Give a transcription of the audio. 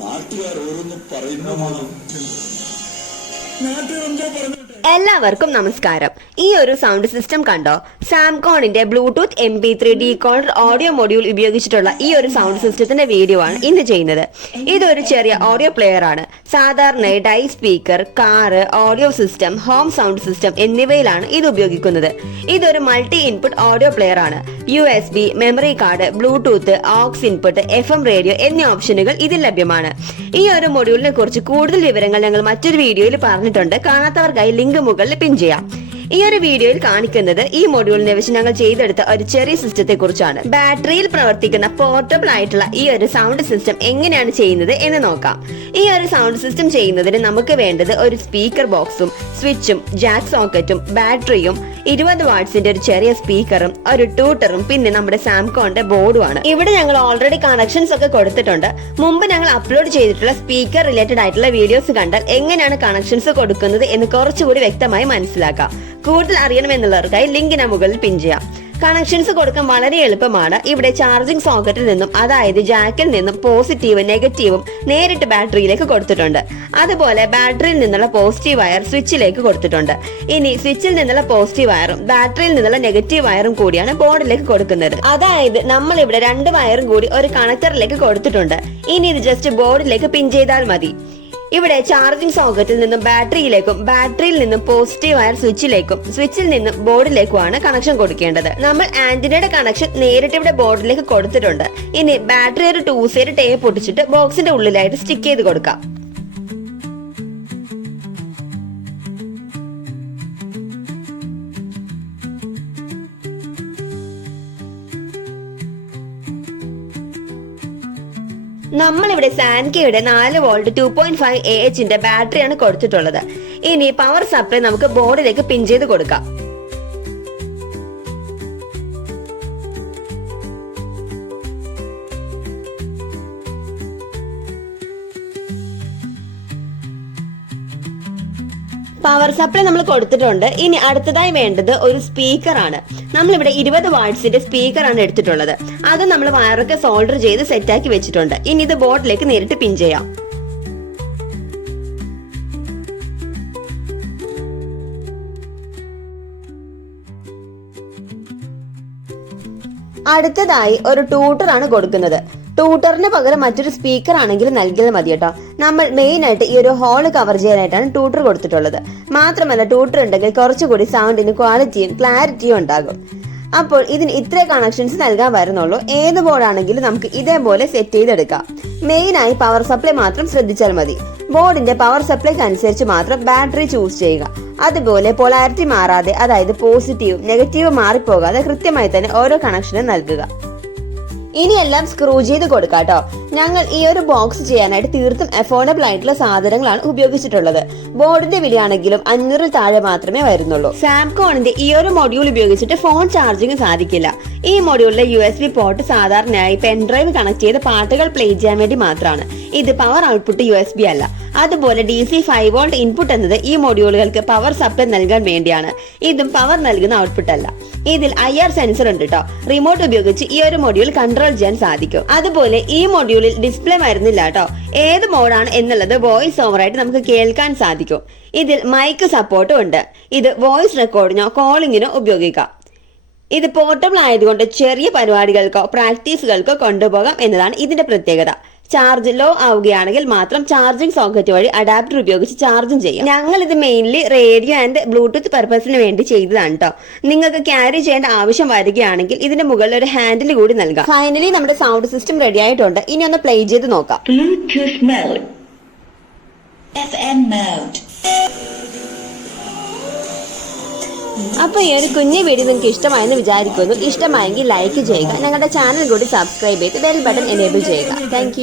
നാട്ടുകാർ ഓരോന്ന് പറയുന്നതാണ്. നാട്ടുകാരെന്തോ പറഞ്ഞു. എല്ലാവർക്കും നമസ്കാരം. ഈ ഒരു സൗണ്ട് സിസ്റ്റം കണ്ടോ? സാംകോണിന്റെ bluetooth MP3 decoder audio module ഉപയോഗിച്ചിട്ടുള്ള ഈ ഒരു സൗണ്ട് സിസ്റ്റത്തിന്റെ വീഡിയോ ആണ് ഇന്ന് ചെയ്യുന്നത്. ഇതൊരു ചെറിയ ഓഡിയോ പ്ലെയർ ആണ്. സാധാരണ ഡൈ speaker, car, audio system, home sound system എന്നിവയിലാണ് ഇത് ഉപയോഗിക്കുന്നത്. ഇതൊരു മൾട്ടി ഇൻപുട്ട് ഓഡിയോ പ്ലെയർ ആണ്. USB, memory card, bluetooth, aux input, FM radio എന്നീ ഓപ്ഷനുകൾ ഇതിൽ ലഭ്യമാണ്. ഈ ഒരു മൊഡ്യൂളിനെ കുറിച്ച് കൂടുതൽ വിവരങ്ങൾ ഞങ്ങൾ മറ്റൊരു വീഡിയോയിൽ പറഞ്ഞിട്ടുണ്ട്. കാണാത്തവർക്കായി ലിങ്ക് മുകളിൽ പിൻ ചെയ്യാം. ഈ ഒരു വീഡിയോയിൽ കാണിക്കുന്നത് ഈ മൊഡ്യൂളിനെ വെച്ച് ഞങ്ങൾ ചെയ്തെടുത്ത ഒരു ചെറിയ സിസ്റ്റത്തെ കുറിച്ചാണ്. ബാറ്ററിയിൽ പ്രവർത്തിക്കുന്ന പോർട്ടബിൾ ആയിട്ടുള്ള ഈ ഒരു സൗണ്ട് സിസ്റ്റം എങ്ങനെയാണ് ചെയ്യുന്നത് എന്ന് നോക്കാം. ഈ ഒരു സൗണ്ട് സിസ്റ്റം ചെയ്യുന്നതിന് നമുക്ക് വേണ്ടത് ഒരു സ്പീക്കർ ബോക്സും, സ്വിച്ചും, ജാക്ക് സോക്കറ്റും, ബാറ്ററിയും, 20 വാട്ട്സിന്റെ ഒരു ചെറിയ സ്പീക്കറും, ഒരു ട്യൂട്ടറും, പിന്നെ നമ്മുടെ സാംകോണിന്റെ ബോർഡുമാണ്. ഇവിടെ ഞങ്ങൾ ഓൾറെഡി കണക്ഷൻസ് ഒക്കെ കൊടുത്തിട്ടുണ്ട്. മുമ്പ് ഞങ്ങൾ അപ്ലോഡ് ചെയ്തിട്ടുള്ള സ്പീക്കർ റിലേറ്റഡ് ആയിട്ടുള്ള വീഡിയോസ് കണ്ടാൽ എങ്ങനെയാണ് കണക്ഷൻസ് കൊടുക്കുന്നത് എന്ന് കുറച്ചുകൂടി വ്യക്തമായി മനസ്സിലാക്കാം. കൂടുതൽ അറിയണമെന്നുള്ളവർക്കായി ലിങ്കിന് മുകളിൽ പിൻ ചെയ്യാം. കണക്ഷൻസ് കൊടുക്കാൻ വളരെ എളുപ്പമാണ്. ഇവിടെ ചാർജിംഗ് സോക്കറ്റിൽ നിന്നും, അതായത് ജാക്കിൽ നിന്നും പോസിറ്റീവ് നെഗറ്റീവും നേരിട്ട് ബാറ്ററിയിലേക്ക് കൊടുത്തിട്ടുണ്ട്. അതുപോലെ ബാറ്ററിയിൽ നിന്നുള്ള പോസിറ്റീവ് വയർ സ്വിച്ചിലേക്ക് കൊടുത്തിട്ടുണ്ട്. ഇനി സ്വിച്ചിൽ നിന്നുള്ള പോസിറ്റീവ് വയറും ബാറ്ററിയിൽ നിന്നുള്ള നെഗറ്റീവ് വയറും കൂടിയാണ് ബോർഡിലേക്ക് കൊടുക്കുന്നത്. അതായത് നമ്മൾ ഇവിടെ 2 വയറും കൂടി ഒരു കണക്ടറിലേക്ക് കൊടുത്തിട്ടുണ്ട്. ഇനി ഇത് ജസ്റ്റ് ബോർഡിലേക്ക് പിൻ ചെയ്താൽ മതി. ഇവിടെ ചാർജിംഗ് സോക്കറ്റിൽ നിന്നും ബാറ്ററിയിലേക്കും, ബാറ്ററിയിൽ നിന്നും പോസിറ്റീവ് വയർ സ്വിച്ചിലേക്കും, സ്വിച്ചിൽ നിന്നും ബോർഡിലേക്കുമാണ് കണക്ഷൻ കൊടുക്കേണ്ടത്. നമ്മൾ ആന്റിനയുടെ കണക്ഷൻ നേരിട്ട് ഇവിടെ ബോർഡിലേക്ക് കൊടുത്തിട്ടുണ്ട്. ഇനി ബാറ്ററി ഒരു 2 സൈഡ് ടേപ്പ് പൊട്ടിച്ചിട്ട് ബോക്സിന്റെ ഉള്ളിലായിട്ട് സ്റ്റിക്ക് ചെയ്ത് കൊടുക്കാം. നമ്മളിവിടെ സാൻകയുടെ 4 വോൾട്ട് 2.5 AH ബാറ്ററിയാണ് കൊടുത്തിട്ടുള്ളത്. ഇനി പവർ സപ്ലൈ നമുക്ക് ബോർഡിലേക്ക് പിൻ ചെയ്ത് കൊടുക്കാം. പവർ സപ്ലൈ നമ്മൾ കൊടുത്തിട്ടുണ്ട്. ഇനി അടുത്തതായി വേണ്ടത് ഒരു സ്പീക്കർ ആണ്. നമ്മളിവിടെ 20 വാട്ട്സിന്റെ സ്പീക്കർ ആണ് എടുത്തിട്ടുള്ളത്. അത് നമ്മൾ വയറൊക്കെ സോൾഡർ ചെയ്ത് സെറ്റാക്കി വെച്ചിട്ടുണ്ട്. ഇനി ഇത് ബോർഡിലേക്ക് നേരിട്ട് പിൻ ചെയ്യാം. അടുത്തതായി ഒരു ട്യൂട്ടർ ആണ് കൊടുക്കുന്നത്. ട്യൂട്ടറിന് പകരം മറ്റൊരു സ്പീക്കർ ആണെങ്കിൽ നൽകിയാൽ മതി കേട്ടോ. നമ്മൾ മെയിൻ ആയിട്ട് ഈ ഒരു ഹോള് കവർ ചെയ്യാനായിട്ടാണ് ട്യൂട്ടർ കൊടുത്തിട്ടുള്ളത്. മാത്രമല്ല ട്യൂട്ടർ ഉണ്ടെങ്കിൽ കുറച്ചുകൂടി സൗണ്ടിന് ക്വാളിറ്റിയും ക്ലാരിറ്റിയും ഉണ്ടാകും. അപ്പോൾ ഇതിന് ഇത്രേ കണക്ഷൻസ് നൽകാൻ വരുന്നുള്ളൂ. ഏത് ബോർഡാണെങ്കിലും നമുക്ക് ഇതേപോലെ സെറ്റ് ചെയ്തെടുക്കാം. മെയിനായി പവർ സപ്ലൈ മാത്രം ശ്രദ്ധിച്ചാൽ മതി. ബോർഡിന്റെ പവർ സപ്ലൈക്ക് അനുസരിച്ച് മാത്രം ബാറ്ററി ചൂസ് ചെയ്യുക. അതുപോലെ പൊളാരിറ്റി മാറാതെ, അതായത് പോസിറ്റീവ് നെഗറ്റീവ് മാറിപ്പോകാതെ കൃത്യമായി തന്നെ ഓരോ കണക്ഷനും നൽകുക. ഇനിയെല്ലാം സ്ക്രൂ ചെയ്ത് കൊടുക്കാട്ടോ. ഞങ്ങൾ ഈ ഒരു ബോക്സ് ചെയ്യാനായിട്ട് തീർത്തും അഫോർഡബിൾ ആയിട്ടുള്ള സാധനങ്ങളാണ് ഉപയോഗിച്ചിട്ടുള്ളത്. ബോർഡിന്റെ വിലയാണെങ്കിലും 500 താഴെ മാത്രമേ വരുന്നുള്ളൂ. സാംകോണിന്റെ ഈ ഒരു മൊഡ്യൂൾ ഉപയോഗിച്ചിട്ട് ഫോൺ ചാർജിങ് സാധിക്കില്ല. ഈ മൊഡ്യൂളിലെ USB പോർട്ട് സാധാരണയായി പെൻഡ്രൈവ് കണക്ട് ചെയ്ത് പാട്ടുകൾ പ്ലേ ചെയ്യാൻ വേണ്ടി മാത്രമാണ്. ഇത് പവർ ഔട്ട്പുട്ട് USB അല്ല. അതുപോലെ DC 5 വോൾട്ട് ഇൻപുട്ട് എന്നത് ഈ മൊഡ്യൂളുകൾക്ക് പവർ സപ്ലൈ നൽകാൻ വേണ്ടിയാണ്. ഇതും പവർ നൽകുന്ന ഔട്ട്പുട്ട് അല്ല. ഇതിൽ IR സെൻസർ ഉണ്ട് കേട്ടോ. റിമോട്ട് ഉപയോഗിച്ച് ഈ ഒരു മൊഡ്യൂൾ കൺട്രോൾ ചെയ്യാൻ സാധിക്കും. അതുപോലെ ഈ മൊഡ്യൂളിൽ ഡിസ്പ്ലേ വരുന്നില്ല കേട്ടോ. ഏത് മോഡാണ് എന്നുള്ളത് വോയിസ് ഓവർ ആയിട്ട് നമുക്ക് കേൾക്കാൻ സാധിക്കും. ഇതിൽ മൈക്ക് സപ്പോർട്ടും ഉണ്ട്. ഇത് വോയിസ് റെക്കോർഡിനോ കോളിങ്ങിനോ ഉപയോഗിക്കാം. ഇത് പോർട്ടബിൾ ആയതുകൊണ്ട് ചെറിയ പരിപാടികൾക്കോ പ്രാക്ടീസുകൾക്കോ കൊണ്ടുപോകാം എന്നതാണ് ഇതിന്റെ പ്രത്യേകത. ചാർജ് ലോ ആവുകയാണെങ്കിൽ മാത്രം ചാർജിംഗ് സോക്കറ്റ് വഴി അഡാപ്റ്റർ ഉപയോഗിച്ച് ചാർജും ചെയ്യാം. ഞങ്ങൾ ഇത് മെയിൻലി റേഡിയോ ആൻഡ് ബ്ലൂടൂത്ത് പർപ്പസിന് വേണ്ടി ചെയ്തതാണ് കേട്ടോ. നിങ്ങൾക്ക് ക്യാരി ചെയ്യേണ്ട ആവശ്യം വരികയാണെങ്കിൽ ഇതിന്റെ മുകളിൽ ഒരു ഹാൻഡിൽ കൂടി നൽകാം. ഫൈനലി നമ്മുടെ സൗണ്ട് സിസ്റ്റം റെഡി ആയിട്ടുണ്ട്. ഇനി ഒന്ന് പ്ലേ ചെയ്ത് നോക്കാം. Bluetooth mode, FM mode. അപ്പൊ ഈ ഒരു കുഞ്ഞു വീഡിയോ നിങ്ങൾക്ക് ഇഷ്ടമായെന്ന് വിചാരിക്കുന്നു. ഇഷ്ടമായെങ്കിൽ ലൈക്ക് ചെയ്യുക. ഞങ്ങളുടെ ചാനൽ കൂടി സബ്സ്ക്രൈബ് ചെയ്ത് ബെൽ ബട്ടൺ എനേബിൾ ചെയ്യുക. താങ്ക്